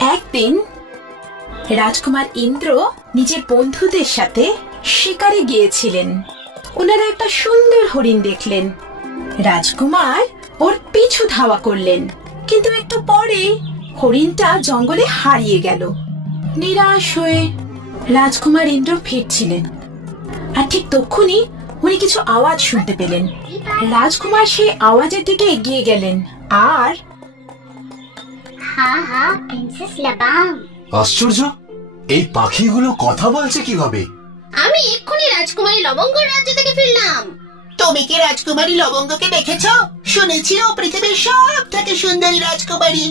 একদিন রাজকুমার ইন্দ্র নিজের বন্ধুদের সাথে শিকারে গিয়েছিলেন। ওনারা একটা সুন্দর হরিণ দেখলেন। রাজকুমার ওর পিছু ধাওয়া করলেন, কিন্তু একটু পরে হরিণটা জঙ্গলে হারিয়ে গেল। নিরাশ হয়ে রাজকুমার ইন্দ্র ফিরছিলেন, আর ঠিক তক্ষুনি উনি কিছু আওয়াজ শুনতে পেলেন। রাজকুমার সেই আওয়াজের দিকে এগিয়ে গেলেন আর আশ্চর্য, এই পাখিগুলো কথা বলছে কিভাবে? আমি এক্ষুনি রাজকুমারী লবঙ্গর রাজ্য থেকে ফিরলাম। তুমি কি রাজকুমারী লবঙ্গকে দেখেছো? শুনেছি ও পৃথিবীর সব থেকে সুন্দরী রাজকুমারী।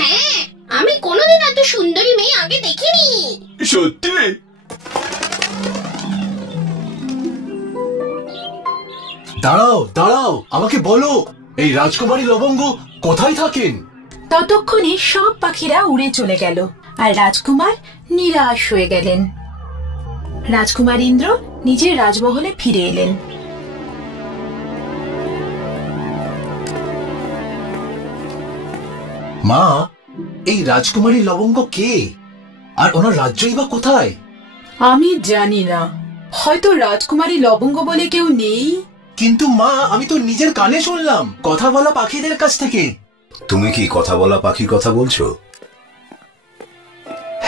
হ্যাঁ, আমি কোনোদিন এত সুন্দরী মেয়ে আগে দেখিনি। সত্যি? দাঁড়াও দাঁড়াও, আমাকে বলো, এই রাজকুমারী লবঙ্গ কোথায় থাকেন? ততক্ষণে সব পাখিরা উড়ে চলে গেল আর রাজকুমার নিরাশ হয়ে গেলেন। রাজকুমার ইন্দ্র নিজের রাজমহলে ফিরে এলেন। মা, এই রাজকুমারী লবঙ্গ কে, আর ওনার রাজ্যই বা কোথায়? আমি জানি না, হয়তো রাজকুমারী লবঙ্গ বলে কেউ নেই। কিন্তু মা, আমি তো নিজের কানে শুনলাম কথা বলা পাখিদের কাছ থেকে। তুমি কি কথা বলা পাখির কথা বলছো?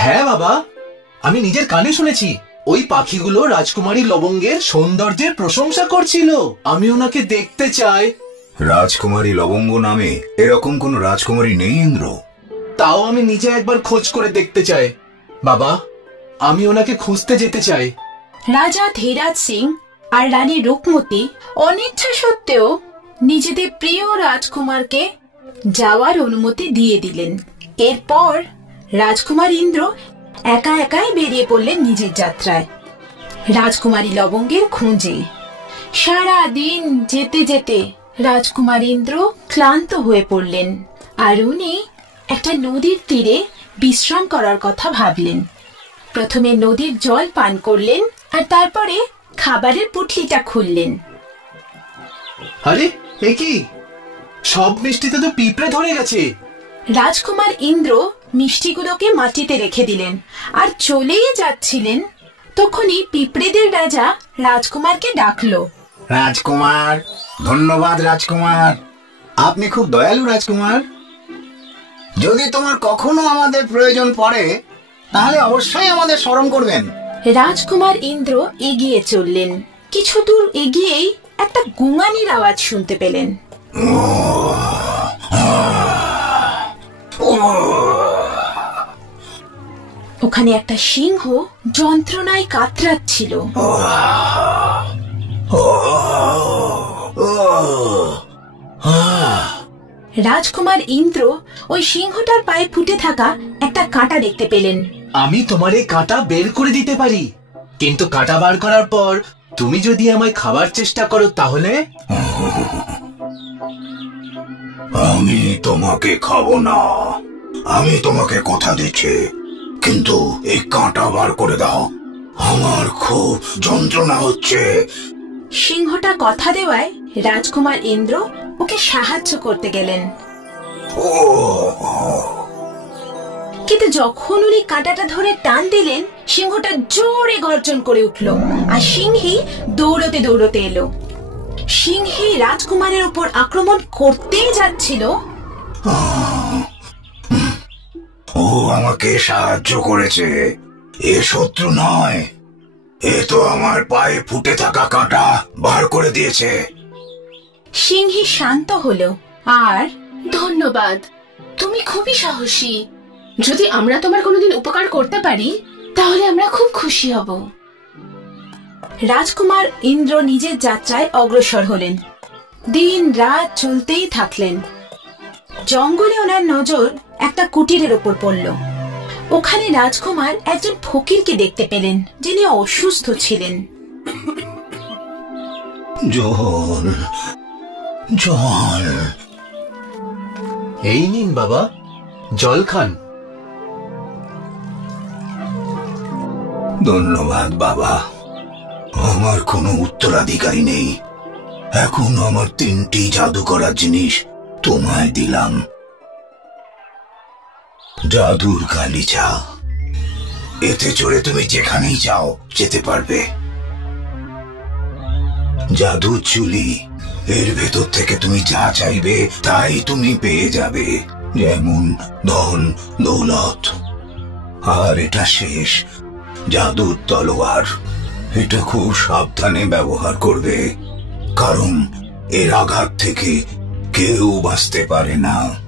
হ্যাঁ বাবা, আমি নিজের কানে শুনেছি। ওই পাখিগুলো রাজকুমারী লবঙ্গের সৌন্দর্যের প্রশংসা করছিল। আমি ওনাকে দেখতে চাই। রাজকুমারী লবঙ্গ নামে এরকম কোন রাজকুমারী নেই ইন্দ্র। তাও আমি নিজে একবার খোঁজ করে দেখতে চাই। বাবা, আমি ওনাকে খুঁজতে যেতে চাই। রাজা ধীরাজ সিং আর রানী রূপমতি অনিচ্ছা সত্ত্বেও নিজেদের প্রিয় রাজকুমারকে যাওয়ার অনুমতি দিয়ে দিলেন। এরপর রাজকুমার ইন্দ্র একা একাই বেরিয়ে পড়লেন নিজের যাত্রায় রাজকুমারী লবঙ্গের খোঁজে। সারা দিন যেতে যেতে রাজকুমার ইন্দ্র ক্লান্ত হয়ে পড়লেন, আর উনি একটা নদীর তীরে বিশ্রাম করার কথা ভাবলেন। প্রথমে নদীর জল পান করলেন আর তারপরে খাবারের পুটলিটা খুললেন। আরে, এ কি? সব মিষ্টিতে তো পিঁপড়ে ধরে গেছে। রাজকুমার ইন্দ্র মিষ্টিগুলোকে মাটিতে রেখে দিলেন আর চলেই যাচ্ছিলেন। তখনই পিঁপড়েদের রাজা রাজকুমারকে ডাকলো। রাজকুমার, ধন্যবাদ রাজকুমার, আপনি খুব দয়ালু রাজকুমার। যদি তোমার কখনো আমাদের প্রয়োজন পড়ে তাহলে অবশ্যই আমাদের স্মরণ করবেন। রাজকুমার ইন্দ্র এগিয়ে চললেন। কিছু দূর এগিয়েই একটা গুঙানির আওয়াজ শুনতে পেলেন। ওখানে একটা সিংহ যন্ত্রণায় কাতরাচ্ছিল। রাজকুমার ইন্দ্র ওই সিংহটার পায়ে ফুটে থাকা একটা কাঁটা দেখতে পেলেন। আমি তোমার এই কাঁটা বের করে দিতে পারি, কিন্তু কাঁটা বার করার পর তুমি যদি আমায় খাবার চেষ্টা করো তাহলে? আমি তোমাকে খাবো না, আমি তোমাকে কথা দিচ্ছি, কিন্তু এই কাঁটা বার করে দাও, আমার খুব যন্ত্রণা হচ্ছে। সিংহটা কথা দেওয়ায় রাজকুমার ইন্দ্র ওকে সাহায্য করতে গেলেন। কিন্তু যখন উনি কাঁটাটা ধরে টান দিলেন, সিংহটা জোরে গর্জন করে উঠল আর সিংহী দৌড়তে দৌড়তে এলো। সিংহী রাজকুমারের উপর আক্রমণ করতেই যাচ্ছিল। ও আমাকে সাহায্য করেছে, এ শত্রু নয়, এ তো আমার পায়ে ফুটে থাকা কাঁটা বার করে দিয়েছে। সিংহী শান্ত হলো আর ধন্যবাদ, তুমি খুবই সাহসী। যদি আমরা তোমার কোনোদিন উপকার করতে পারি তাহলে আমরা খুব খুশি হব। রাজকুমার ইন্দ্র নিজের যাত্রায় অগ্রসর হলেন। দিন রাত চলতেই থাকলেন। জঙ্গলে ওনার নজর একটা কুটিরের উপর পড়ল। ওখানে রাজকুমার একজন ফকিরকে দেখতে পেলেন, যিনি অসুস্থ ছিলেন। জল, জল। এই নিন বাবা, জল খান। ধন্যবাদ বাবা, আমার কোনো উত্তরাধিকারী নেই, এখন আমার 3টি জাদু করার জিনিস তোমায় দিলাম। জাদুর গালিচা। এতে চড়ে তুমি যেখানেই যাও যেতে পারবে। জাদুর চুলি, এর ভেতর থেকে তুমি যা চাইবে তাই তুমি পেয়ে যাবে, যেমন ধন দৌলত। আর এটা শেষ, জাদুর তলোয়ার। এটা খুব সাবধানে ব্যবহার করবে, কারণ এর আঘাত থেকে কেউ বাঁচতে পারে না।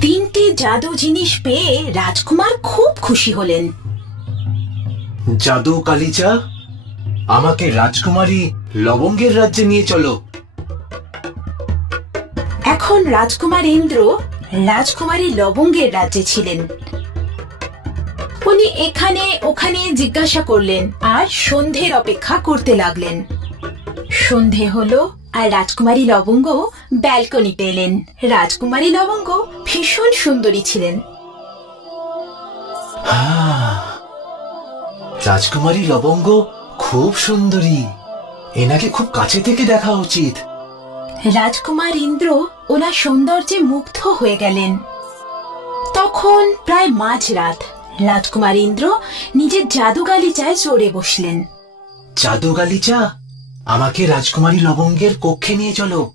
তিনটি জাদু জিনিস পেয়ে রাজকুমার খুব খুশি হলেন। জাদু কালিচা, আমাকে রাজকুমারী লবঙ্গের রাজ্যে নিয়ে চলো। এখন রাজকুমার ইন্দ্র রাজকুমারী লবঙ্গের রাজ্যে ছিলেন। উনি এখানে ওখানে জিজ্ঞাসা করলেন আর সন্ধ্যের অপেক্ষা করতে লাগলেন। সন্ধে হলো আর রাজকুমারী লবঙ্গ ব্যালকনিতে এলেন। রাজকুমারী লবঙ্গ ভীষণ সুন্দরী ছিলেন। রাজকুমারী লবঙ্গ খুব সুন্দরী, এনাকে খুব কাছে থেকে দেখা উচিত। রাজকুমার ইন্দ্র ওনার সৌন্দর্যে মুগ্ধ হয়ে গেলেন। তখন প্রায় মাঝরাত। রাজকুমার ইন্দ্র নিজের জাদু গালিচায় চড়ে বসলেন। জাদু গালিচা, আমাকে রাজকুমারী লবঙ্গের কক্ষে নিয়ে চলো।